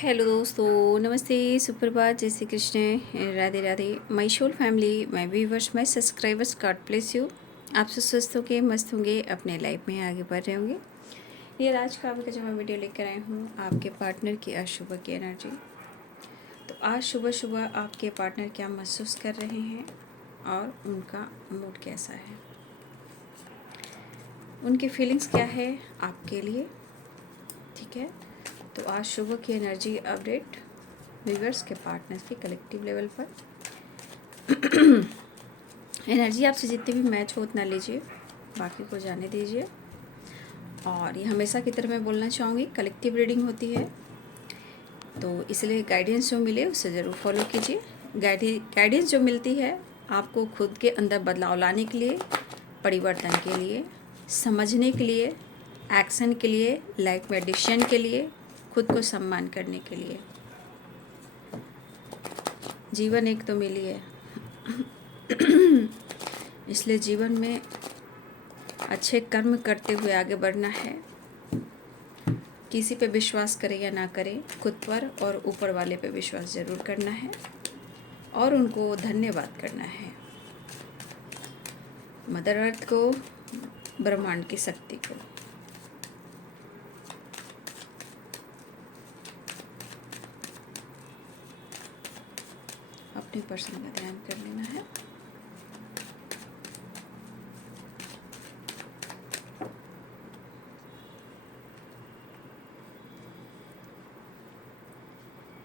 Hello दोस्तों, नमस्ते, सुप्रभात, जय Shri Krishna, Radhe Radhe. My soul family, my viewers, my subscribers, God bless you. आप सब स्वस्थ होंगे, मस्त होंगे, अपने लाइफ में आगे बढ़ रहे होंगे। ये आज का आपका जो मैं वीडियो लेकर आई हूँ, आपके पार्टनर की आज सुबह की एनर्जी। तो आज सुबह सुबह आपके पार्टनर क्या महसूस कर रहे हैं और उनका मूड कैसा है, उनकी फीलिंग्स क्या है आपके लिए, ठीक है। तो आज सुबह की एनर्जी अपडेट व्यूअर्स के पार्टनर्स के कलेक्टिव लेवल पर। एनर्जी आपसे जितनी भी मैच हो उतना लीजिए, बाकी को जाने दीजिए। और ये हमेशा की तरह मैं बोलना चाहूँगी, कलेक्टिव रीडिंग होती है, तो इसलिए गाइडेंस जो मिले उसे ज़रूर फॉलो कीजिए। गाइडेंस जो मिलती है आपको खुद के अंदर बदलाव लाने के लिए, परिवर्तन के लिए, समझने के लिए, एक्शन के लिए, लाइफ में डिसीजन के लिए, खुद को सम्मान करने के लिए। जीवन एक तो मिली है, इसलिए जीवन में अच्छे कर्म करते हुए आगे बढ़ना है। किसी पे विश्वास करें या ना करें, खुद पर और ऊपर वाले पे विश्वास ज़रूर करना है और उनको धन्यवाद करना है, मदर अर्थ को, ब्रह्मांड की शक्ति को। अपने पर्सन का ध्यान कर लेना है।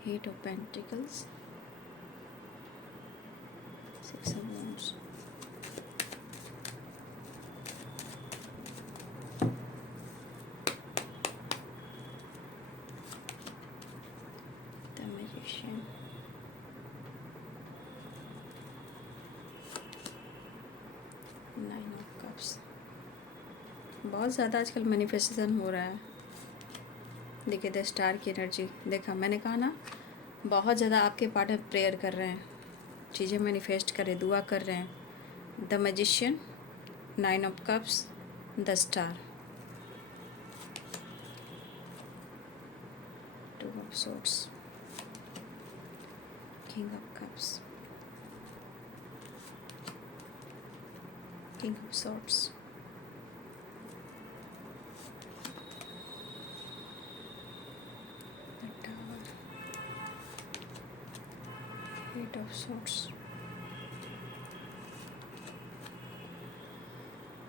Eight of pentacles, six of wands, the magician, nine of cups. बहुत ज़्यादा आजकल मैनिफेस्टेशन हो रहा है। देखिए द स्टार की एनर्जी, देखा मैंने कहा ना, बहुत ज़्यादा आपके पार्टनर प्रेयर कर रहे हैं, चीज़ें मैनिफेस्ट कर रहे, दुआ कर रहे हैं। The magician, nine of cups, the star, two of swords, king of cups, king of swords, the tower, eight of swords,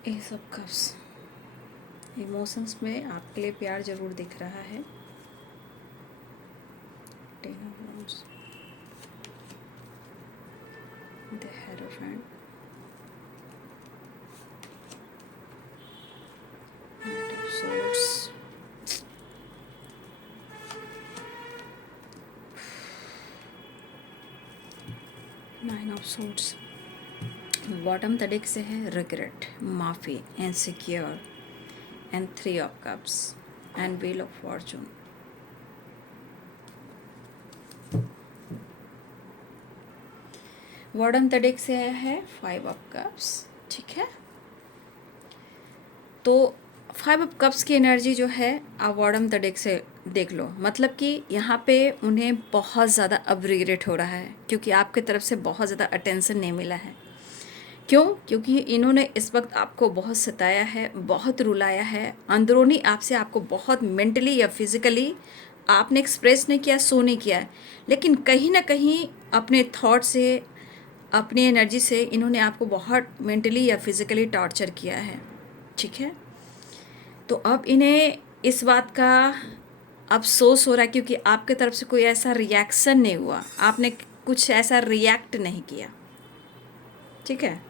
ace of cups. Emotions में आपके लिए प्यार ज़रूर दिख रहा है। Ten of wands, the hierophant, knight of swords, nine of swords. Bottom तड़क से है रिग्रेट, माफ़ी, insecure, and three of cups and wheel of fortune. Bottom तड़क से आया है फाइव ऑफ कप्स, ठीक है। तो फाइव ऑफ कप्स की एनर्जी जो है आप बॉटम तड़क से देख लो, मतलब कि यहाँ पे उन्हें बहुत ज़्यादा अब रिग्रेट हो रहा है, क्योंकि आपके तरफ से बहुत ज़्यादा अटेंशन नहीं मिला है। क्यों? क्योंकि इन्होंने इस वक्त आपको बहुत सताया है, बहुत रुलाया है, अंदरूनी आपसे आपको बहुत मेंटली या फिज़िकली आपने एक्सप्रेस नहीं किया, शो नहीं किया है, लेकिन कहीं ना कहीं अपने थॉट से, अपनी एनर्जी से इन्होंने आपको बहुत मेंटली या फिज़िकली टॉर्चर किया है, ठीक है। तो अब इन्हें इस बात का अफसोस हो रहा है, क्योंकि आपके तरफ से कोई ऐसा रिएक्शन नहीं हुआ, आपने कुछ ऐसा रिएक्ट नहीं किया, ठीक है।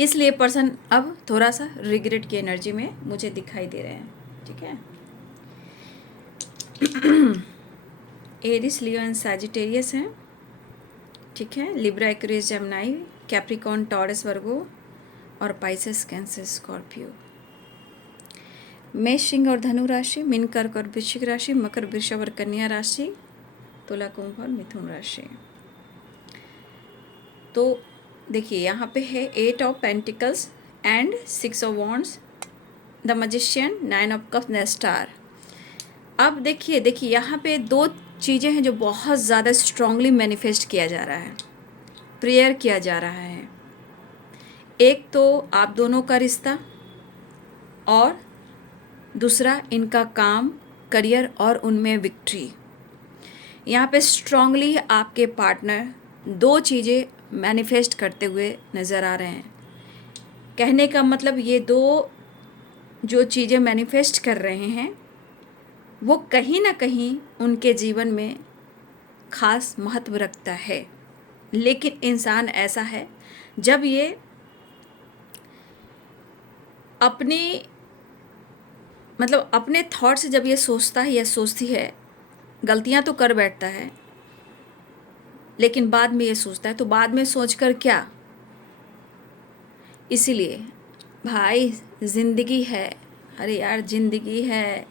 इसलिए पर्सन अब थोड़ा सा रिग्रेट की एनर्जी में मुझे दिखाई दे रहे हैं, ठीक है। एरिस, लियो एंड सैजिटेरियस हैं, ठीक है। Libra, Aquarius, Gemini, Capricorn, Taurus, Virgo और पाइसेस, कैंसर, स्कॉर्पियो। मेष, सिंह और धनु राशि, मीन, कर्क और वृश्चिक राशि, मकर, वृषभ और कन्या राशि, तुला, कुंभ और मिथुन राशि। तो देखिए यहाँ पे है eight of pentacles and six of wands, the magician, nine of cups, the star. अब देखिए देखिए यहाँ पे दो चीज़ें हैं जो बहुत ज़्यादा स्ट्रांगली मैनिफेस्ट किया जा रहा है, प्रेयर किया जा रहा है। एक तो आप दोनों का रिश्ता, और दूसरा इनका काम, करियर और उनमें विक्ट्री। यहाँ पे स्ट्रांगली आपके पार्टनर दो चीज़ें मैनिफेस्ट करते हुए नज़र आ रहे हैं। कहने का मतलब ये दो जो चीज़ें मैनिफेस्ट कर रहे हैं वो कहीं ना कहीं उनके जीवन में खास महत्व रखता है। लेकिन इंसान ऐसा है, जब ये अपनी मतलब अपने थॉट से जब ये सोचता है या सोचती है, गलतियां तो कर बैठता है, लेकिन बाद में ये सोचता है, तो बाद में सोचकर क्या। इसीलिए भाई ज़िंदगी है, अरे यार ज़िंदगी है,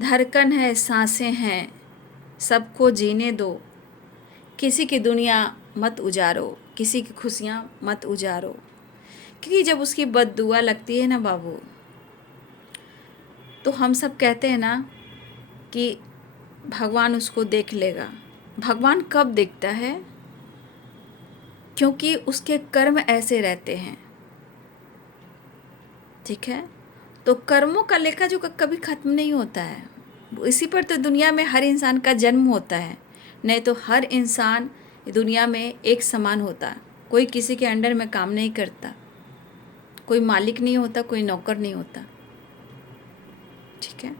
धड़कन है, सांसें हैं, सबको जीने दो। किसी की दुनिया मत उजारो, किसी की खुशियाँ मत उजारो, क्योंकि जब उसकी बद्दुआ लगती है ना बाबू, तो हम सब कहते हैं ना कि भगवान उसको देख लेगा। भगवान कब देखता है? क्योंकि उसके कर्म ऐसे रहते हैं, ठीक है। तो कर्मों का लेखा जोखा कभी ख़त्म नहीं होता है। इसी पर तो दुनिया में हर इंसान का जन्म होता है, नहीं तो हर इंसान दुनिया में एक समान होता है। कोई किसी के अंडर में काम नहीं करता, कोई मालिक नहीं होता, कोई नौकर नहीं होता, ठीक है।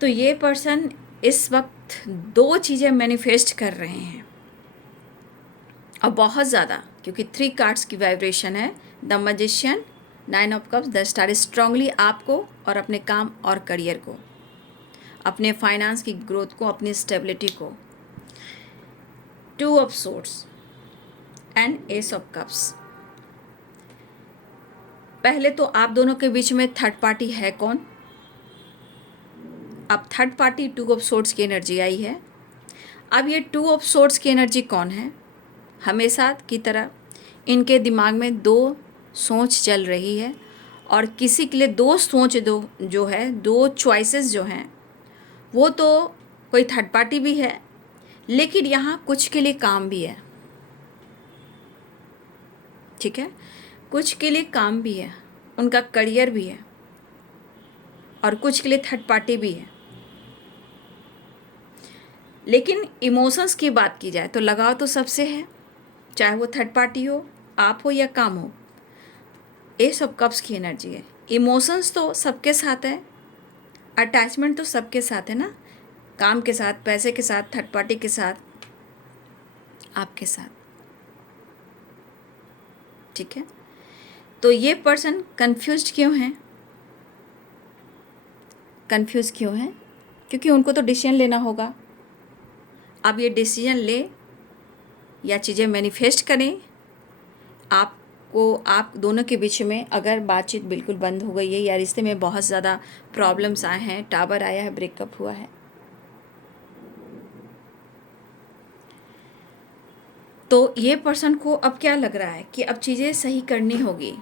तो ये पर्सन इस वक्त दो चीज़ें मैनिफेस्ट कर रहे हैं, और बहुत ज़्यादा, क्योंकि 3 कार्ड्स की वाइब्रेशन है, the magician, 9 of cups, the star, strongly आपको और अपने काम और करियर को, अपने फाइनेंस की ग्रोथ को, अपनी स्टेबिलिटी को, 2 of swords and S of cups. पहले तो आप दोनों के बीच में थर्ड पार्टी है कौन? अब थर्ड पार्टी 2 ऑफ सोर्ड्स की एनर्जी आई है। अब ये 2 ऑफ सोर्ड्स की एनर्जी कौन है? हमेशा की तरह इनके दिमाग में दो सोच चल रही है, और किसी के लिए दो सोच जो है, दो चॉइसेस जो हैं, वो तो कोई थर्ड पार्टी भी है, लेकिन यहाँ कुछ के लिए काम भी है, ठीक है। कुछ के लिए काम भी है, उनका करियर भी है, और कुछ के लिए थर्ड पार्टी भी है। लेकिन इमोशंस की बात की जाए तो लगाव तो सबसे है, चाहे वो थर्ड पार्टी हो, आप हो या काम हो। एस ऑफ कप्स की एनर्जी है। इमोशंस तो सबके साथ है, अटैचमेंट तो सबके साथ है ना, काम के साथ, पैसे के साथ, थर्ड पार्टी के साथ, आपके साथ, ठीक है। तो ये पर्सन कंफ्यूज्ड क्यों है? कंफ्यूज क्यों है? क्योंकि उनको तो डिसीजन लेना होगा। अब ये डिसीजन ले या चीज़ें मैनिफेस्ट करें। आप दोनों के बीच में अगर बातचीत बिल्कुल बंद हो गई है, या रिश्ते में बहुत ज़्यादा प्रॉब्लम्स आए हैं, टावर आया है, ब्रेकअप हुआ है, तो ये पर्सन को अब क्या लग रहा है कि अब चीज़ें सही करनी होगी,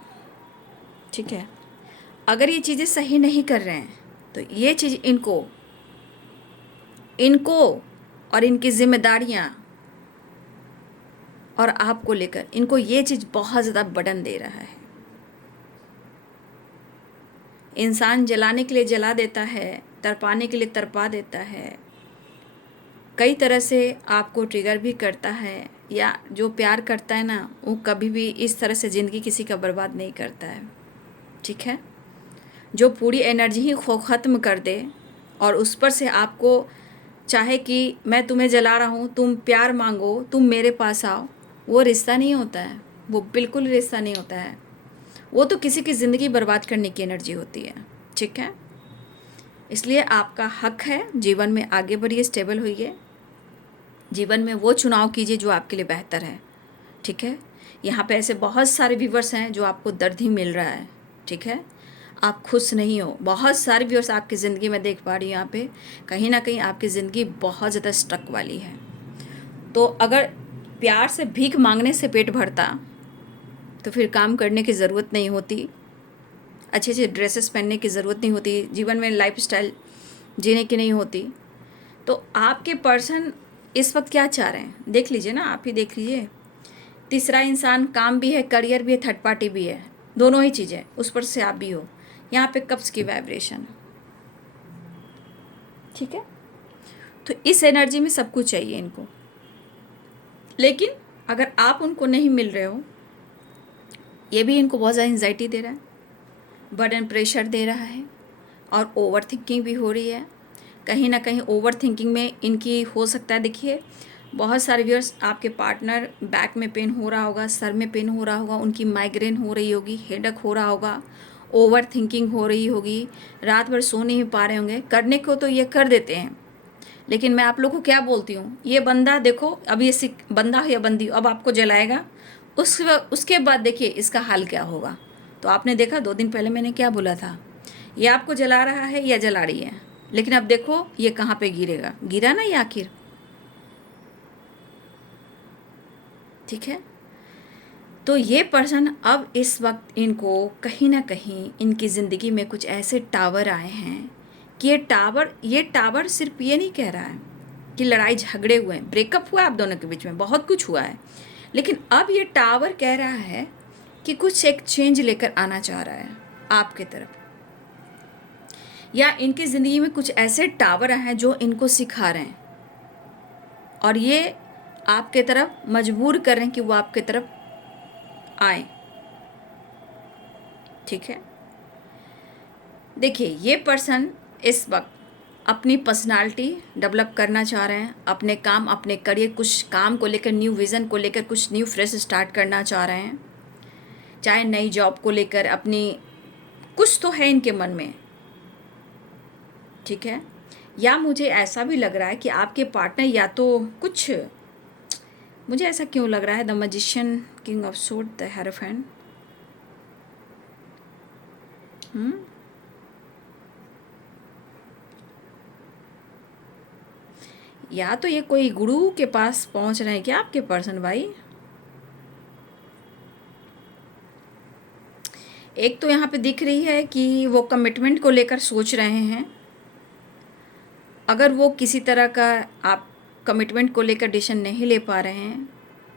ठीक है। अगर ये चीज़ें सही नहीं कर रहे हैं, तो ये चीज़ इनको और इनकी जिम्मेदारियाँ और आपको लेकर इनको ये चीज़ बहुत ज़्यादा बर्डन दे रहा है। इंसान जलाने के लिए जला देता है, तड़पाने के लिए तड़पा देता है, कई तरह से आपको ट्रिगर भी करता है, या जो प्यार करता है ना, वो कभी भी इस तरह से ज़िंदगी किसी का बर्बाद नहीं करता है, ठीक है। जो पूरी एनर्जी ही ख़त्म कर दे और उस पर से आपको चाहे कि मैं तुम्हें जला रहा हूँ, तुम प्यार मांगो, तुम मेरे पास आओ, वो रिश्ता नहीं होता है, वो बिल्कुल रिश्ता नहीं होता है। वो तो किसी की ज़िंदगी बर्बाद करने की एनर्जी होती है, ठीक है। इसलिए आपका हक है, जीवन में आगे बढ़िए, स्टेबल होइए, जीवन में वो चुनाव कीजिए जो आपके लिए बेहतर है, ठीक है। यहाँ पे ऐसे बहुत सारे व्यूवर्स हैं जो आपको दर्द ही मिल रहा है, ठीक है। आप खुश नहीं हो, बहुत सारे व्यूअर्स आपकी ज़िंदगी में देख पा रही हूँ। यहाँ पे कहीं ना कहीं आपकी ज़िंदगी बहुत ज़्यादा स्ट्रक वाली है। तो अगर प्यार से भीख मांगने से पेट भरता तो फिर काम करने की ज़रूरत नहीं होती, अच्छे अच्छे ड्रेसेस पहनने की ज़रूरत नहीं होती, जीवन में लाइफस्टाइल जीने की नहीं होती। तो आपके पर्सन इस वक्त क्या चाह रहे हैं देख लीजिए ना, आप ही देख लीजिए। तीसरा इंसान काम भी है, करियर भी है, थर्ड पार्टी भी है, दोनों ही चीज़ें, उस पर से आप भी हो। यहाँ पे कप्स की वाइब्रेशन, ठीक है। तो इस एनर्जी में सब कुछ चाहिए इनको, लेकिन अगर आप उनको नहीं मिल रहे हो, ये भी इनको बहुत ज़्यादा एंजाइटी दे रहा है, बर्डन प्रेशर दे रहा है, और ओवर थिंकिंग भी हो रही है। कहीं ना कहीं ओवर थिंकिंग में इनकी हो सकता है, देखिए बहुत सारे व्यूअर्स, आपके पार्टनर बैक में पेन हो रहा होगा, सर में पेन हो रहा होगा, उनकी माइग्रेन हो रही होगी, हेडेक हो रहा होगा, ओवर थिंकिंग हो रही होगी, रात भर सो नहीं पा रहे होंगे। करने को तो ये कर देते हैं, लेकिन मैं आप लोग को क्या बोलती हूँ, ये बंदा देखो, अब ये बंदा या बंदी अब आपको जलाएगा, उसके बाद देखिए इसका हाल क्या होगा। तो आपने देखा 2 दिन पहले मैंने क्या बोला था, ये आपको जला रहा है या जला रही है, लेकिन अब देखो ये कहाँ पे गिरेगा, गिरा ना ये आखिर, ठीक है। तो ये पर्सन अब इस वक्त इनको कहीं ना कहीं इनकी ज़िंदगी में कुछ ऐसे टावर आए हैं कि ये टावर सिर्फ ये नहीं कह रहा है कि लड़ाई झगड़े हुए हैं, ब्रेकअप हुआ है आप दोनों के बीच में, बहुत कुछ हुआ है, लेकिन अब ये टावर कह रहा है कि कुछ एक चेंज लेकर आना चाह रहा है आपके तरफ, या इनकी ज़िंदगी में कुछ ऐसे टावर हैं जो इनको सिखा रहे हैं, और ये आपके तरफ मजबूर कर रहे हैं कि वो आपके तरफ आए, ठीक है। देखिए ये पर्सन इस वक्त अपनी पर्सनालिटी डेवलप करना चाह रहे हैं, अपने काम, अपने करियर, कुछ काम को लेकर, न्यू विज़न को लेकर, कुछ न्यू फ्रेश स्टार्ट करना चाह रहे हैं, चाहे नई जॉब को लेकर, अपनी कुछ तो है इनके मन में, ठीक है। या मुझे ऐसा भी लग रहा है कि आपके पार्टनर या तो कुछ, मुझे ऐसा क्यों लग रहा है, the magician, king of sword, the hierophant, या तो ये कोई गुरु के पास पहुंच रहे हैं क्या आपके पर्सन भाई। एक तो यहाँ पे दिख रही है कि वो कमिटमेंट को लेकर सोच रहे हैं, अगर वो किसी तरह का आप कमिटमेंट को लेकर डिसीजन नहीं ले पा रहे हैं,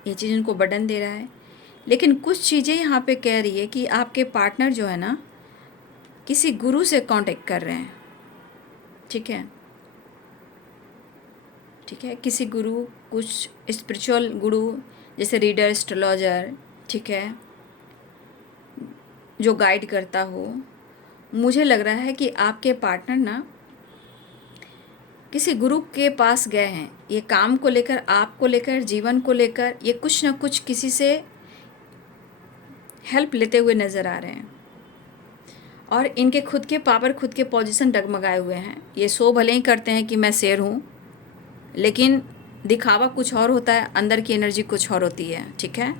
ये चीज़ उनको बर्डन दे रहा है। लेकिन कुछ चीज़ें यहाँ पे कह रही है कि आपके पार्टनर जो है ना, किसी गुरु से कांटेक्ट कर रहे हैं, ठीक है, ठीक है, किसी गुरु, कुछ स्पिरिचुअल गुरु, जैसे रीडर, एस्ट्रोलॉजर, ठीक है, जो गाइड करता हो। मुझे लग रहा है कि आपके पार्टनर ना किसी गुरु के पास गए हैं, ये काम को लेकर, आपको लेकर, जीवन को लेकर, ये कुछ ना कुछ किसी से हेल्प लेते हुए नज़र आ रहे हैं, और इनके खुद के पावर, खुद के पोजीशन डगमगाए हुए हैं। ये शो भले ही करते हैं कि मैं शेर हूँ, लेकिन दिखावा कुछ और होता है, अंदर की एनर्जी कुछ और होती है, ठीक है।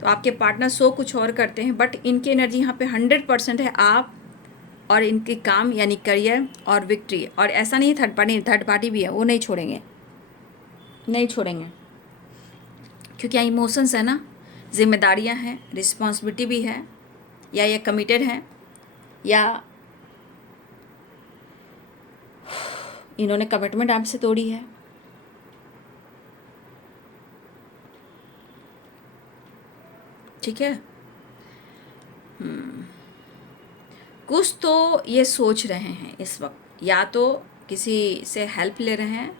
तो आपके पार्टनर शो कुछ और करते हैं, बट इनकी एनर्जी यहाँ पे 100% है आप और इनके काम, यानी करियर और विक्ट्री। और ऐसा नहीं है थर्ड पार्टी भी है, वो नहीं छोड़ेंगे, नहीं छोड़ेंगे, क्योंकि यहाँ इमोशंस है ना, जिम्मेदारियाँ हैं, रिस्पॉन्सिबिलिटी भी है, या ये कमिटेड हैं, या इन्होंने कमिटमेंट आपसे तोड़ी है, ठीक है। कुछ तो ये सोच रहे हैं इस वक्त, या तो किसी से हेल्प ले रहे हैं,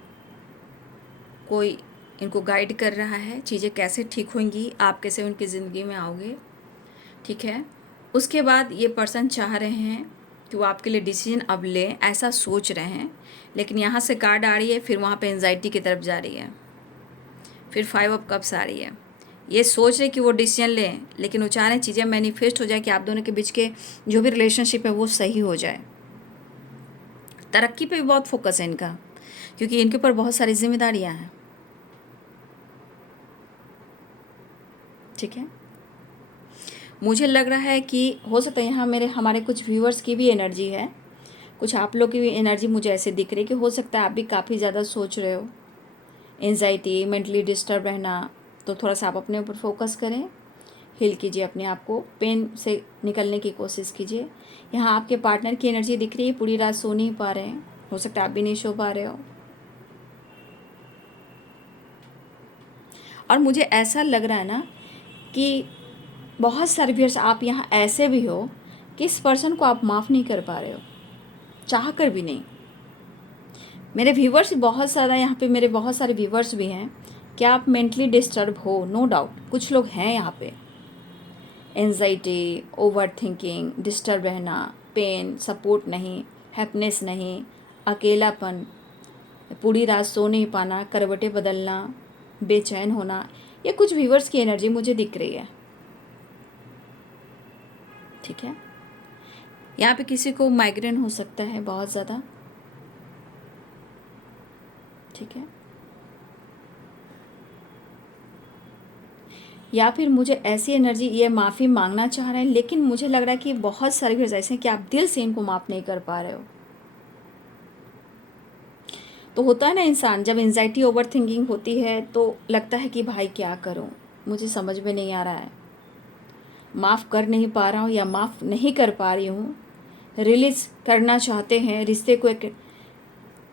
कोई इनको गाइड कर रहा है, चीज़ें कैसे ठीक होंगी, आप कैसे उनकी ज़िंदगी में आओगे, ठीक है। उसके बाद ये पर्सन चाह रहे हैं कि वो आपके लिए डिसीजन अब लें, ऐसा सोच रहे हैं, लेकिन यहाँ से कार्ड आ रही है, फिर वहाँ पे एंजाइटी की तरफ जा रही है, फिर 5 ऑफ कप्स आ रही है। ये सोच रहे कि वो डिसीजन लें, लेकिन वो चाह रहे हैं चीज़ें मैनिफेस्ट हो जाए, कि आप दोनों के बीच के जो भी रिलेशनशिप है वो सही हो जाए। तरक्की पे भी बहुत फोकस है इनका, क्योंकि इनके ऊपर बहुत सारी जिम्मेदारियां हैं, ठीक है। मुझे लग रहा है कि हो सकता है यहाँ हमारे कुछ व्यूअर्स की भी एनर्जी है, कुछ आप लोग की भी एनर्जी मुझे ऐसे दिख रही है कि हो सकता है आप भी काफ़ी ज़्यादा सोच रहे हो, एंजाइटी, मेंटली डिस्टर्ब रहना। तो थोड़ा सा आप अपने ऊपर फोकस करें, हील कीजिए अपने आप को, पेन से निकलने की कोशिश कीजिए। यहाँ आपके पार्टनर की एनर्जी दिख रही है, पूरी रात सो नहीं पा रहे हैं, हो सकता है आप भी नहीं सो पा रहे हो। और मुझे ऐसा लग रहा है ना कि बहुत सारे व्यूअर्स आप यहाँ ऐसे भी हो कि इस पर्सन को आप माफ़ नहीं कर पा रहे हो, चाह कर भी नहीं। मेरे व्यूवर्स बहुत ज़्यादा यहाँ पे, मेरे बहुत सारे व्यूवर्स भी हैं कि आप मेंटली डिस्टर्ब हो, नो डाउट कुछ लोग हैं यहाँ पे। एंजाइटी, ओवर थिंकिंग, डिस्टर्ब रहना, पेन, सपोर्ट नहीं, हैप्पीनेस नहीं, अकेलापन, पूरी रात सो नहीं पाना, करवटें बदलना, बेचैन होना, ये कुछ व्यूवर्स की एनर्जी मुझे दिख रही है। ठीक है, यहाँ पे किसी को माइग्रेन हो सकता है बहुत ज़्यादा। ठीक है, या फिर मुझे ऐसी एनर्जी, ये माफ़ी मांगना चाह रहे हैं, लेकिन मुझे लग रहा है कि बहुत सारे व्यूअर्स ऐसे हैं कि आप दिल से इनको माफ़ नहीं कर पा रहे हो। तो होता है ना, इंसान जब एंजाइटी ओवर थिंकिंग होती है तो लगता है कि भाई क्या करूं, मुझे समझ में नहीं आ रहा है, माफ़ कर नहीं पा रहा हूं या माफ़ नहीं कर पा रही हूं, रिलीज़ करना चाहते हैं,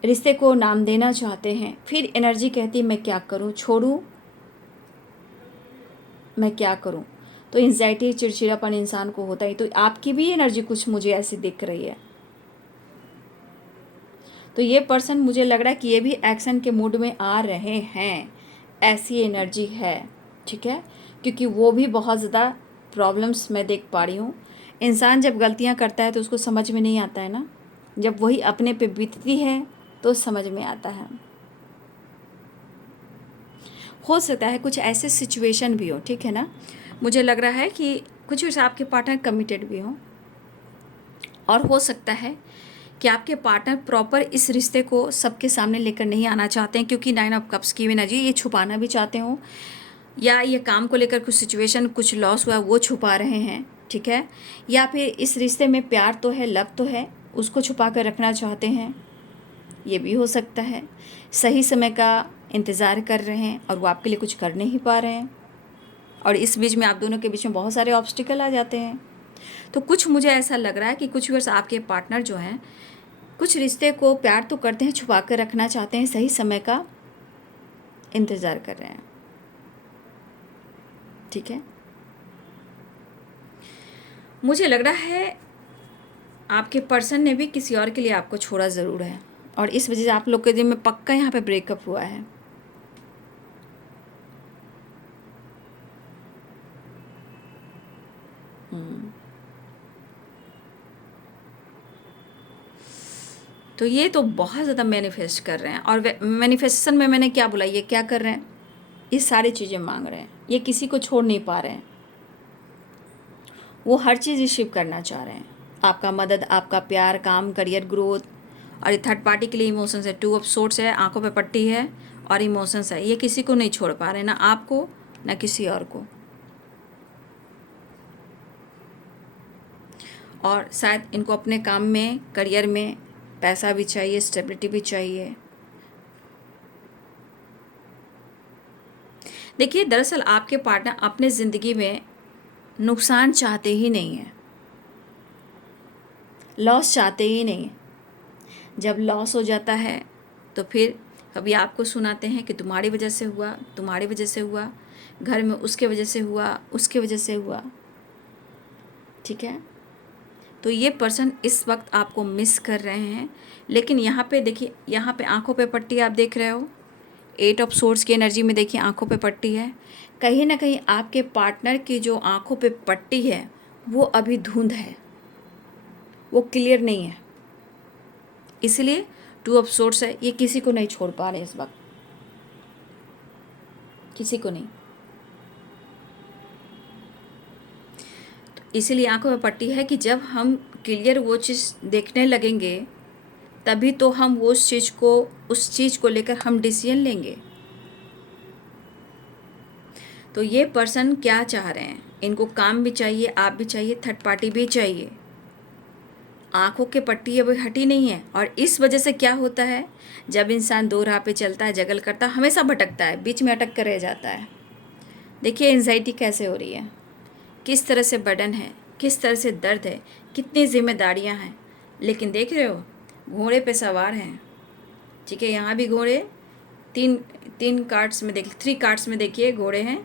रिश्ते को नाम देना चाहते हैं, फिर एनर्जी कहती है मैं क्या करूं, छोड़ूं, मैं क्या करूं। तो एंजाइटी, चिड़चिड़ापन इंसान को होता ही। तो आपकी भी एनर्जी कुछ मुझे ऐसी दिख रही है। तो ये पर्सन मुझे लग रहा है कि ये भी एक्शन के मूड में आ रहे हैं, ऐसी एनर्जी है। ठीक है, क्योंकि वो भी बहुत ज़्यादा प्रॉब्लम्स मैं देख पा रही हूँ। इंसान जब गलतियाँ करता है तो उसको समझ में नहीं आता है ना, जब वही अपने पे बीतती है तो समझ में आता है। हो सकता है कुछ ऐसे सिचुएशन भी हो, ठीक है ना। मुझे लग रहा है कि कुछ वैसे आपके पार्टनर कमिटेड भी हों, और हो सकता है कि आपके पार्टनर प्रॉपर इस रिश्ते को सबके सामने लेकर नहीं आना चाहते हैं, क्योंकि 9 ऑफ कप्स की एनर्जी, ये छुपाना भी चाहते हो, या ये काम को लेकर कुछ सिचुएशन, कुछ लॉस हुआ वो छुपा रहे हैं। ठीक है, या फिर इस रिश्ते में प्यार तो है, लव तो है, उसको छुपा कर रखना चाहते हैं, ये भी हो सकता है। सही समय का इंतज़ार कर रहे हैं और वो आपके लिए कुछ कर नहीं पा रहे हैं, और इस बीच में आप दोनों के बीच में बहुत सारे ऑब्स्टिकल आ जाते हैं। तो कुछ मुझे ऐसा लग रहा है कि कुछ वर्ष आपके पार्टनर जो हैं कुछ रिश्ते को प्यार तो करते हैं, छुपा कर रखना चाहते हैं, सही समय का इंतज़ार कर रहे हैं। ठीक है, मुझे लग रहा है आपके पर्सन ने भी किसी और के लिए आपको छोड़ा ज़रूर है, और इस वजह से आप लोग के दिल में पक्का यहाँ पे ब्रेकअप हुआ है। तो ये तो बहुत ज़्यादा मैनिफेस्ट कर रहे हैं, और मैनिफेस्टेशन में मैंने क्या बोला, ये क्या कर रहे हैं, ये सारी चीज़ें मांग रहे हैं, ये किसी को छोड़ नहीं पा रहे हैं, वो हर चीज़ रिसीव करना चाह रहे हैं, आपका मदद, आपका प्यार, काम, करियर, ग्रोथ। और ये थर्ड पार्टी के लिए इमोशंस है, 2 ऑफ सोर्ड्स है, आंखों पे पट्टी है और इमोशंस है, ये किसी को नहीं छोड़ पा रहे, ना आपको ना किसी और को। और शायद इनको अपने काम में, करियर में पैसा भी चाहिए, स्टेबिलिटी भी चाहिए। देखिए, दरअसल आपके पार्टनर अपने ज़िंदगी में नुकसान चाहते ही नहीं हैं, लॉस चाहते ही नहीं हैं। जब लॉस हो जाता है तो फिर कभी आपको सुनाते हैं कि तुम्हारी वजह से हुआ, तुम्हारी वजह से हुआ, घर में उसके वजह से हुआ, उसके वजह से हुआ। ठीक है, तो ये पर्सन इस वक्त आपको मिस कर रहे हैं, लेकिन यहाँ पे देखिए, यहाँ पे आंखों पे पट्टी आप देख रहे हो, 8 ऑफ सोर्ड्स की एनर्जी में देखिए आंखों पे पट्टी है। कहीं ना कहीं आपके पार्टनर की जो आंखों पे पट्टी है वो अभी धुंध है, वो क्लियर नहीं है, इसलिए 2 ऑफ सोर्ड्स है, ये किसी को नहीं छोड़ पा रहे इस वक्त, किसी को नहीं। तो इसीलिए आंखों में पट्टी है कि जब हम क्लियर वो चीज़ देखने लगेंगे तभी तो हम वो उस चीज़ को लेकर हम डिसीजन लेंगे। तो ये पर्सन क्या चाह रहे हैं, इनको काम भी चाहिए, आप भी चाहिए, थर्ड पार्टी भी चाहिए, आंखों के पट्टी अभी हटी नहीं है। और इस वजह से क्या होता है, जब इंसान दो राह पे चलता है, जगल करता है, हमेशा भटकता है, बीच में अटक कर रह जाता है। देखिए एंजाइटी कैसे हो रही है, किस तरह से बर्डन है, किस तरह से दर्द है, कितनी जिम्मेदारियां हैं, लेकिन देख रहे हो घोड़े पे सवार हैं, ठीक है। यहाँ भी घोड़े, तीन तीन कार्ड्स में देखिए, 3 कार्ड्स में देखिए घोड़े हैं।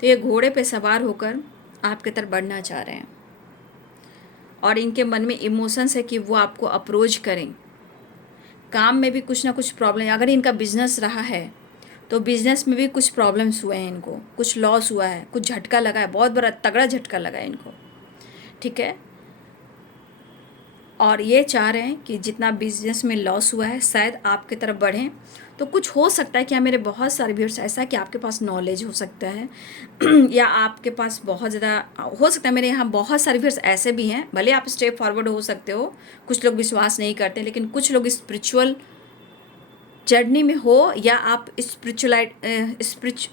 तो ये घोड़े पे सवार होकर आपके तरफ बढ़ना चाह रहे हैं और इनके मन में इमोशंस है कि वो आपको अप्रोच करें। काम में भी कुछ ना कुछ प्रॉब्लम है। अगर इनका बिजनेस रहा है तो बिजनेस में भी कुछ प्रॉब्लम्स हुए हैं इनको, कुछ लॉस हुआ है, कुछ झटका लगा है, बहुत बड़ा तगड़ा झटका लगा है इनको, ठीक है। और ये चाह रहे हैं कि जितना बिजनेस में लॉस हुआ है शायद आपकी तरफ बढ़ें। तो कुछ हो सकता है कि मेरे बहुत सारे व्यूअर्स ऐसा है कि आपके पास नॉलेज हो सकता है या आपके पास बहुत ज़्यादा हो सकता है। मेरे यहाँ बहुत सारे व्यूअर्स ऐसे भी हैं, भले आप स्टेप फॉरवर्ड हो सकते हो, कुछ लोग विश्वास नहीं करते, लेकिन कुछ लोग स्पिरिचुअल जर्नी में हो, या आप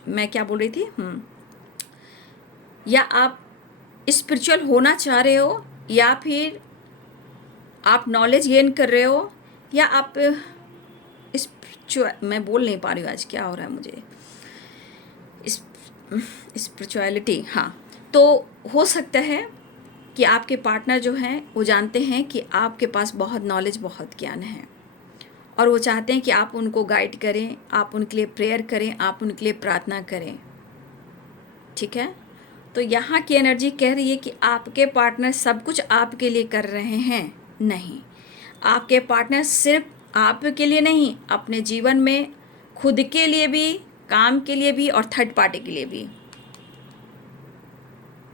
मैं क्या बोल रही थी, या आप स्पिरिचुअल होना चाह रहे हो, या फिर आप नॉलेज गेन कर रहे हो, या आप मैं बोल नहीं पा रही हूँ आज, क्या हो रहा है मुझे, स्पिरिचुअलिटी, हाँ। तो हो सकता है कि आपके पार्टनर जो हैं वो जानते हैं कि आपके पास बहुत नॉलेज, बहुत ज्ञान है, और वो चाहते हैं कि आप उनको गाइड करें, आप उनके लिए प्रेयर करें, आप उनके लिए प्रार्थना करें, ठीक है। तो यहाँ की एनर्जी कह रही है कि आपके पार्टनर सब कुछ आपके लिए कर रहे हैं, नहीं। आपके पार्टनर सिर्फ आपके लिए नहीं, अपने जीवन में खुद के लिए भी, काम के लिए भी और थर्ड पार्टी के लिए भी,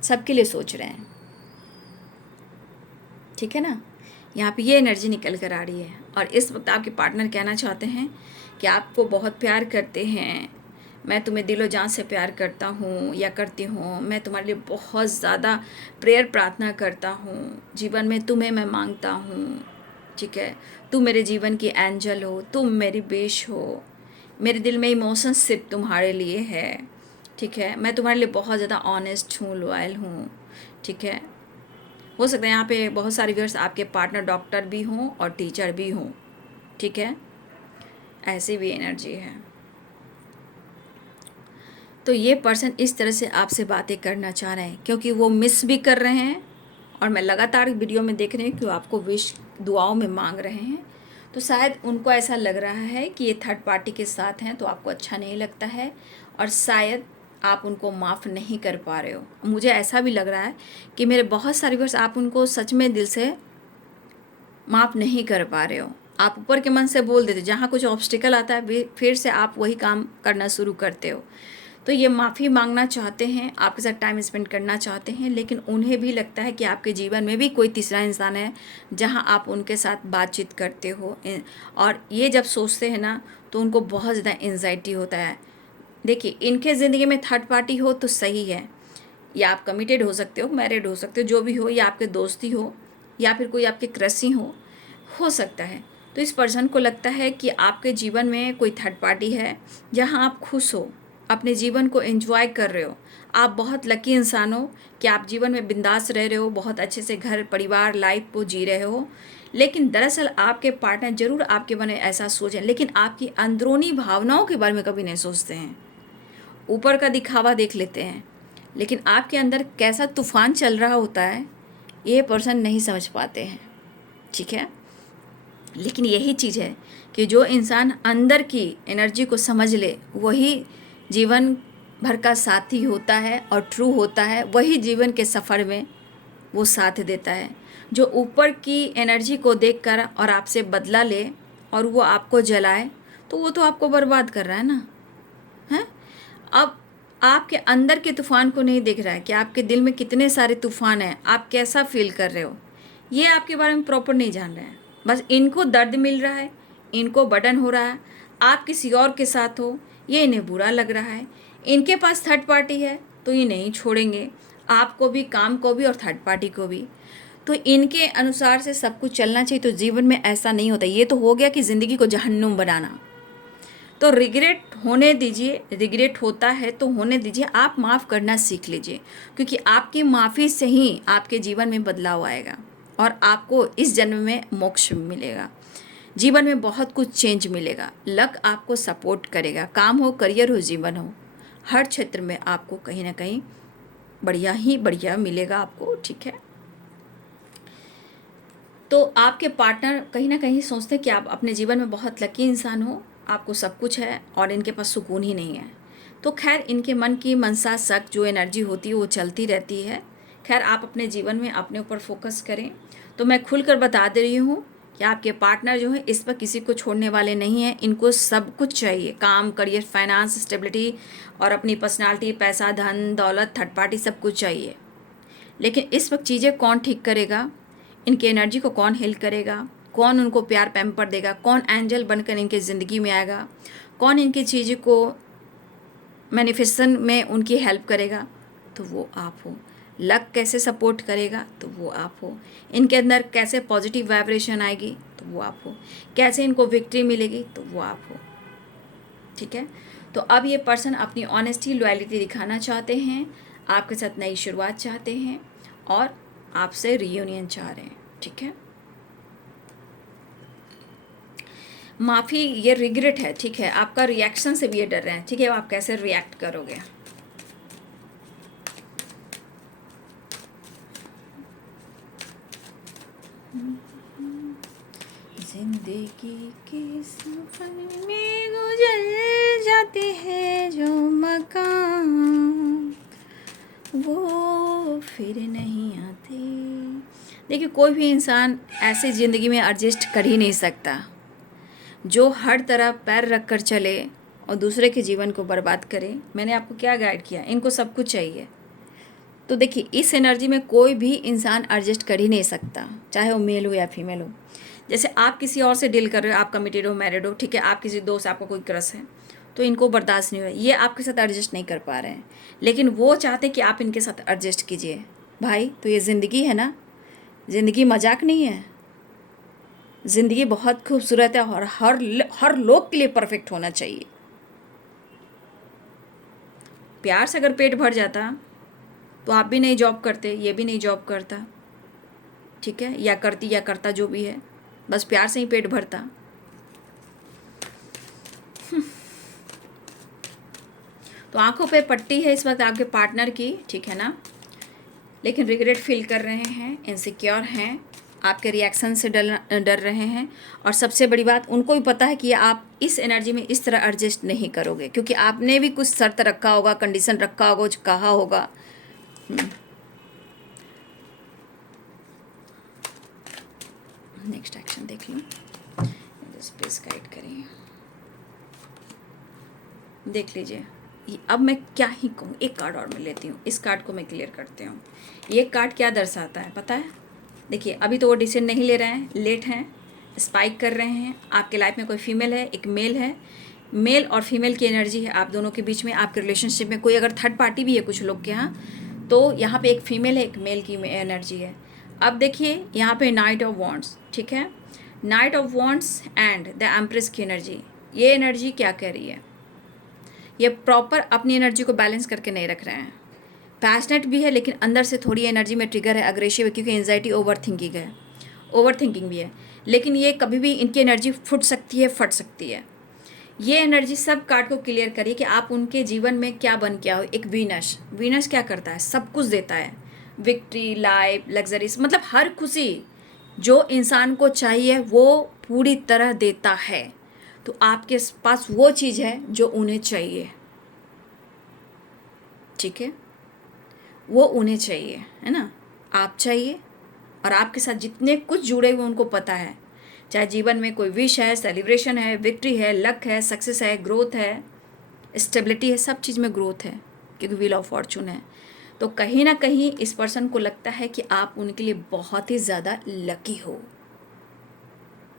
सबके लिए सोच रहे हैं, ठीक है ना। यहाँ पे ये एनर्जी निकल कर आ रही है और इस वक्त आपके पार्टनर कहना चाहते हैं कि आपको बहुत प्यार करते हैं, मैं तुम्हें दिलो जान से प्यार करता हूँ या करती हूँ, मैं तुम्हारे लिए बहुत ज़्यादा प्रेयर प्रार्थना करता हूँ, जीवन में तुम्हें मैं मांगता हूँ, ठीक है। तुम मेरे जीवन की एंजल हो, तुम मेरी बेश हो, मेरे दिल में इमोशंस सिर्फ तुम्हारे लिए है, ठीक है। मैं तुम्हारे लिए बहुत ज़्यादा ऑनेस्ट हूँ, लॉयल हूँ, ठीक है। हो सकता है यहाँ पे बहुत सारे व्यूअर्स आपके पार्टनर डॉक्टर भी हों और टीचर भी हों, ठीक है, ऐसी भी एनर्जी है। तो ये पर्सन इस तरह से आपसे बातें करना चाह रहे हैं क्योंकि वो मिस भी कर रहे हैं, और मैं लगातार वीडियो में देख रही हूँ कि वो आपको विश दुआओं में मांग रहे हैं। तो शायद उनको ऐसा लग रहा है कि ये थर्ड पार्टी के साथ हैं तो आपको अच्छा नहीं लगता है, और शायद आप उनको माफ़ नहीं कर पा रहे हो। मुझे ऐसा भी लग रहा है कि मेरे बहुत सारे व्यूअर्स आप उनको सच में दिल से माफ़ नहीं कर पा रहे हो। आप ऊपर के मन से बोल देते, जहाँ कुछ ऑब्स्टिकल आता है फिर से आप वही काम करना शुरू करते हो। तो ये माफ़ी मांगना चाहते हैं, आपके साथ टाइम स्पेंड करना चाहते हैं, लेकिन उन्हें भी लगता है कि आपके जीवन में भी कोई तीसरा इंसान है जहां आप उनके साथ बातचीत करते हो। और ये जब सोचते हैं ना तो उनको बहुत ज़्यादा एंजाइटी होता है। देखिए, इनके ज़िंदगी में थर्ड पार्टी हो तो सही है, या आप कमिटेड हो सकते हो, मैरिड हो सकते हो, जो भी हो, या आपके दोस्ती हो, या फिर कोई आपके क्रशी हो सकता है। तो इस पर्सन को लगता है कि आपके जीवन में कोई थर्ड पार्टी है जहां आप खुश हो, अपने जीवन को एंजॉय कर रहे हो। आप बहुत लकी इंसान हो कि आप जीवन में बिंदास रह रहे हो, बहुत अच्छे से घर परिवार लाइफ को जी रहे हो। लेकिन दरअसल आपके पार्टनर ज़रूर आपके बारे में ऐसा सोचें, लेकिन आपकी अंदरूनी भावनाओं के बारे में कभी नहीं सोचते हैं। ऊपर का दिखावा देख लेते हैं, लेकिन आपके अंदर कैसा तूफान चल रहा होता है ये पर्सन नहीं समझ पाते हैं, ठीक है। लेकिन यही चीज़ है कि जो इंसान अंदर की एनर्जी को समझ ले वही जीवन भर का साथी होता है, और ट्रू होता है, वही जीवन के सफ़र में वो साथ देता है। जो ऊपर की एनर्जी को देखकर और आपसे बदला ले और वो आपको जलाए, तो वो तो आपको बर्बाद कर रहा है ना, हैं। अब आपके अंदर के तूफ़ान को नहीं देख रहा है कि आपके दिल में कितने सारे तूफ़ान हैं, आप कैसा फील कर रहे हो, ये आपके बारे में प्रॉपर नहीं जान रहे हैं। बस इनको दर्द मिल रहा है, इनको बर्डन हो रहा है, आप किसी और के साथ हो, ये इन्हें बुरा लग रहा है। इनके पास थर्ड पार्टी है तो ये नहीं छोड़ेंगे, आपको भी, काम को भी और थर्ड पार्टी को भी। तो इनके अनुसार से सब कुछ चलना चाहिए। तो जीवन में ऐसा नहीं होता। ये तो हो गया कि ज़िंदगी को जहन्नुम बनाना। तो रिग्रेट होने दीजिए, रिग्रेट होता है तो होने दीजिए, आप माफ़ करना सीख लीजिए, क्योंकि आपकी माफ़ी से ही आपके जीवन में बदलाव आएगा और आपको इस जन्म में मोक्ष मिलेगा। जीवन में बहुत कुछ चेंज मिलेगा, लक आपको सपोर्ट करेगा, काम हो, करियर हो, जीवन हो, हर क्षेत्र में आपको कहीं ना कहीं बढ़िया ही बढ़िया मिलेगा आपको, ठीक है। तो आपके पार्टनर कहीं ना कहीं सोचते हैं कि आप अपने जीवन में बहुत लकी इंसान हो, आपको सब कुछ है और इनके पास सुकून ही नहीं है। तो खैर इनके मन की मनसा शक जो एनर्जी होती है वो चलती रहती है। खैर आप अपने जीवन में अपने ऊपर फोकस करें। तो मैं खुलकर बता दे रही हूँ कि आपके पार्टनर जो है इस पर किसी को छोड़ने वाले नहीं हैं। इनको सब कुछ चाहिए, काम, करियर, फाइनेंस, स्टेबिलिटी और अपनी पर्सनालिटी, पैसा, धन दौलत, थर्ड पार्टी, सब कुछ चाहिए। लेकिन इस वक्त चीज़ें कौन ठीक करेगा, इनकी एनर्जी को कौन हील करेगा, कौन उनको प्यार पैम्पर देगा, कौन एंजल बनकर इनकी ज़िंदगी में आएगा, कौन इनकी चीज़ों को मैनिफेस्टेशन में उनकी हेल्प करेगा, तो वो आप हो। लक कैसे सपोर्ट करेगा, तो वो आप हो। इनके अंदर कैसे पॉजिटिव वाइब्रेशन आएगी, तो वो आप हो। कैसे इनको विक्ट्री मिलेगी, तो वो आप हो। ठीक है। तो अब ये पर्सन अपनी ऑनेस्टी, लॉयल्टी दिखाना चाहते हैं, आपके साथ नई शुरुआत चाहते हैं और आपसे रियूनियन चाह रहे हैं। ठीक है। माफ़ी, ये रिग्रेट है। ठीक है। आपका रिएक्शन से भी ये डर रहे हैं। ठीक है। आप कैसे रिएक्ट करोगे। जिंदगी के सफर में गुजर जाते हैं जो मकाम, वो फिर नहीं आते। देखिए, कोई भी इंसान ऐसे ज़िंदगी में एडजस्ट कर ही नहीं सकता जो हर तरफ पैर रख कर चले और दूसरे के जीवन को बर्बाद करे। मैंने आपको क्या गाइड किया, इनको सब कुछ चाहिए। तो देखिए, इस एनर्जी में कोई भी इंसान एडजस्ट कर ही नहीं सकता, चाहे वो मेल हो या फीमेल हो। जैसे आप किसी और से डील कर रहे हो, आप कमिटेड हो, मैरिड हो, ठीक है, आप किसी दोस्त, आपका कोई क्रश है, तो इनको बर्दाश्त नहीं हो रहा, ये आपके साथ एडजस्ट नहीं कर पा रहे हैं, लेकिन वो चाहते कि आप इनके साथ एडजस्ट कीजिए। भाई, तो ये ज़िंदगी है ना, ज़िंदगी मजाक नहीं है। ज़िंदगी बहुत खूबसूरत है और हर लोग के लिए परफेक्ट होना चाहिए। प्यार से अगर पेट भर जाता तो आप भी नहीं जॉब करते, ये भी नहीं जॉब करता। ठीक है, या करती या करता, जो भी है, बस प्यार से ही पेट भरता। तो आंखों पे पट्टी है इस वक्त आपके पार्टनर की। ठीक है ना, लेकिन रिग्रेट फील कर रहे हैं, इनसिक्योर हैं, आपके रिएक्शन से डर रहे हैं। और सबसे बड़ी बात, उनको भी पता है कि आप इस एनर्जी में इस तरह एडजस्ट नहीं करोगे, क्योंकि आपने भी कुछ शर्त रखा होगा, कंडीशन रखा होगा, कुछ कहा होगा। नेक्स्ट एक्शन देख लो, स्पेस गाइड करिए, देख लीजिए। अब मैं क्या ही कहूँ, एक कार्ड और मैं लेती हूँ, इस कार्ड को मैं क्लियर करती हूँ। ये कार्ड क्या दर्शाता है पता है? देखिए, अभी तो वो डिसीजन नहीं ले रहे हैं, लेट हैं, स्पाइक कर रहे हैं। आपके लाइफ में कोई फीमेल है, एक मेल है। मेल और फीमेल की एनर्जी है आप दोनों के बीच में। आपके रिलेशनशिप में कोई अगर थर्ड पार्टी भी है कुछ लोग के यहाँ, तो यहाँ पे एक फीमेल है, एक मेल की एनर्जी है। अब देखिए, यहाँ पे नाइट ऑफ वॉन्ड्स, ठीक है, night of wands and the empress की एनर्जी। ये एनर्जी क्या कह रही है? ये प्रॉपर अपनी एनर्जी को बैलेंस करके नहीं रख रहे हैं। पैशनेट भी है, लेकिन अंदर से थोड़ी एनर्जी में ट्रिगर है, अग्रेसिव है, क्योंकि एंजाइटी, ओवर थिंकिंग भी है। लेकिन ये कभी भी इनकी एनर्जी फूट सकती है, फट सकती है। ये एनर्जी सब कार्ड को क्लियर करिए कि आप उनके जीवन में क्या बन के आओ। एक वीनस क्या करता है? सब कुछ देता है, विक्ट्री, लाइफ, लग्जरीज, मतलब हर खुशी जो इंसान को चाहिए वो पूरी तरह देता है। तो आपके पास वो चीज़ है जो उन्हें चाहिए। ठीक है, वो उन्हें चाहिए, है ना, आप चाहिए। और आपके साथ जितने कुछ जुड़े हुए उनको पता है, चाहे जीवन में कोई विश है, सेलिब्रेशन है, विक्ट्री है, लक है, सक्सेस है, ग्रोथ है, स्टेबिलिटी है, सब चीज़ में ग्रोथ है, क्योंकि व्हील ऑफ फॉर्चून है। तो कहीं ना कहीं इस पर्सन को लगता है कि आप उनके लिए बहुत ही ज़्यादा लकी हो।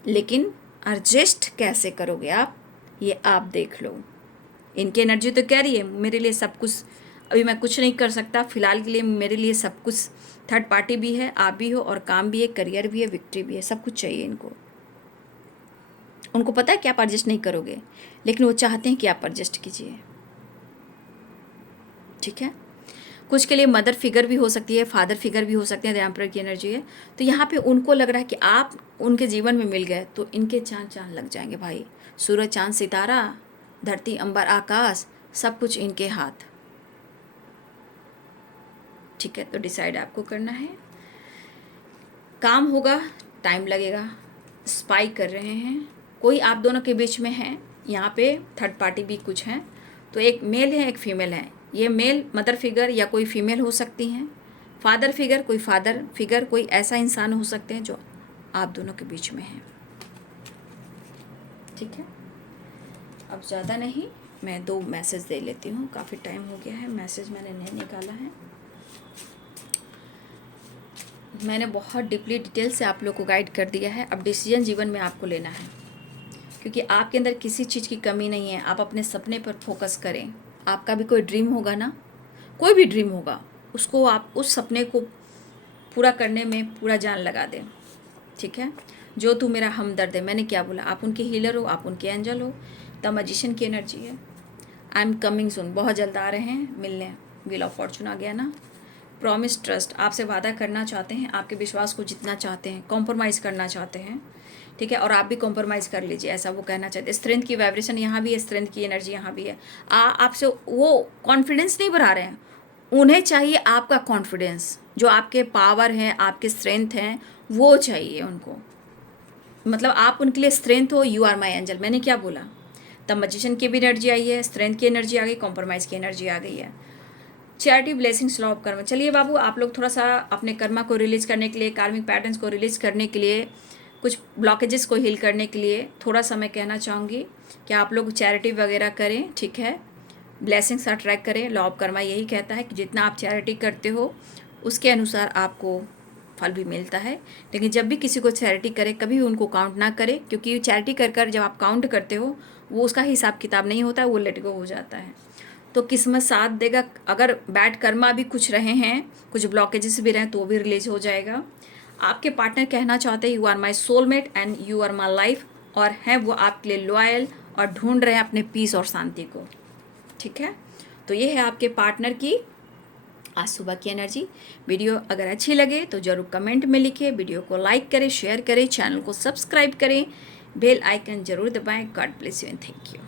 लेकिन एडजस्ट कैसे करोगे आप, ये आप देख लो। इनकी एनर्जी तो कह रही है मेरे लिए सब कुछ, अभी मैं कुछ नहीं कर सकता, फिलहाल के लिए मेरे लिए सब कुछ, थर्ड पार्टी भी है, आप भी हो, और काम भी है, करियर भी है, विक्ट्री भी है, सब कुछ चाहिए इनको। उनको पता है कि आप एडजस्ट नहीं करोगे, लेकिन वो चाहते हैं कि आप एडजस्ट कीजिए। ठीक है, कुछ के लिए मदर फिगर भी हो सकती है, फादर फिगर भी हो सकते हैं, एम्परर की एनर्जी है। तो यहाँ पे उनको लग रहा है कि आप उनके जीवन में मिल गए तो इनके चांद चांद लग जाएंगे भाई। सूरज, चांद, सितारा, धरती, अंबर, आकाश, सब कुछ इनके हाथ। ठीक है, तो डिसाइड आपको करना है। काम होगा टाइम लगेगा, स्पाई कर रहे हैं, कोई आप दोनों के बीच में है, यहाँ पे थर्ड पार्टी भी कुछ हैं, तो एक मेल है एक फीमेल है। ये मेल मदर फिगर या कोई फीमेल हो सकती हैं, फादर फिगर कोई फादर फिगर कोई ऐसा इंसान हो सकते हैं जो आप दोनों के बीच में है। ठीक है, अब ज़्यादा नहीं, मैं 2 मैसेज दे लेती हूँ, काफ़ी टाइम हो गया है, मैसेज मैंने नहीं निकाला है। मैंने बहुत डीपली डिटेल से आप लोग को गाइड कर दिया है। अब डिसीजन जीवन में आपको लेना है, क्योंकि आपके अंदर किसी चीज़ की कमी नहीं है। आप अपने सपने पर फोकस करें। आपका भी कोई ड्रीम होगा ना, कोई भी ड्रीम होगा, उसको आप उस सपने को पूरा करने में पूरा जान लगा दें। ठीक है, जो तू मेरा हमदर्द है, मैंने क्या बोला, आप उनके हीलर हो, आप उनके एंजल हो। द मैजिशियन की एनर्जी है। आई एम कमिंग सून, बहुत जल्द आ रहे हैं मिलने। व्हील ऑफ फॉर्चून आ गया ना। प्रॉमिस, ट्रस्ट, आपसे वादा करना चाहते हैं, आपके विश्वास को जीतना चाहते हैं, कॉम्प्रोमाइज़ करना चाहते हैं। ठीक है, और आप भी कॉम्प्रोमाइज़ कर लीजिए, ऐसा वो कहना चाहते हैं। स्ट्रेंथ की वाइब्रेशन यहाँ भी है, स्ट्रेंथ की एनर्जी यहाँ भी है। आपसे वो कॉन्फिडेंस नहीं बढ़ा रहे हैं, उन्हें चाहिए आपका कॉन्फिडेंस, जो आपके पावर हैं, आपके स्ट्रेंथ हैं, वो चाहिए उनको। मतलब आप उनके लिए स्ट्रेंथ हो। यू आर माई एंजल, मैंने क्या बोला। तब मैजिशियन की भी एनर्जी आई है, स्ट्रेंथ की एनर्जी आ गई, कॉम्प्रोमाइज़ की एनर्जी आ गई है। चैरिटी, ब्लेसिंग्स, लॉ ऑफ कर्म। चलिए बाबू, आप लोग थोड़ा सा अपने कर्मा को रिलीज करने के लिए, कार्मिक पैटर्न्स को रिलीज करने के लिए, कुछ ब्लॉकेजेस को हील करने के लिए थोड़ा सा मैं कहना चाहूँगी कि आप लोग चैरिटी वगैरह करें। ठीक है, ब्लेसिंग्स अट्रैक्ट करें। लॉ ऑफ कर्मा यही कहता है कि जितना आप चैरिटी करते हो उसके अनुसार आपको फल भी मिलता है। लेकिन जब भी किसी को चैरिटी करें, कभी भी उनको काउंट ना करें, क्योंकि चैरिटी कर कर जब आप काउंट करते हो वो उसका हिसाब किताब नहीं होता है, वो लेट गो हो जाता है। तो किस्मत साथ देगा। अगर बैड कर्मा भी कुछ रहे हैं, कुछ ब्लॉकेजेस भी रहे, तो वो भी रिलीज हो जाएगा। आपके पार्टनर कहना चाहते हैं you are my soulmate and you are my life, और हैं वो आपके लिए लॉयल और ढूंढ रहे हैं अपने पीस और शांति को। ठीक है, तो ये है आपके पार्टनर की आज सुबह की एनर्जी। वीडियो अगर अच्छी लगे तो ज़रूर कमेंट में लिखिए, वीडियो को लाइक करें, शेयर करें, चैनल को सब्सक्राइब करें, बेल आइकन ज़रूर दबाएं। God bless you and thank you.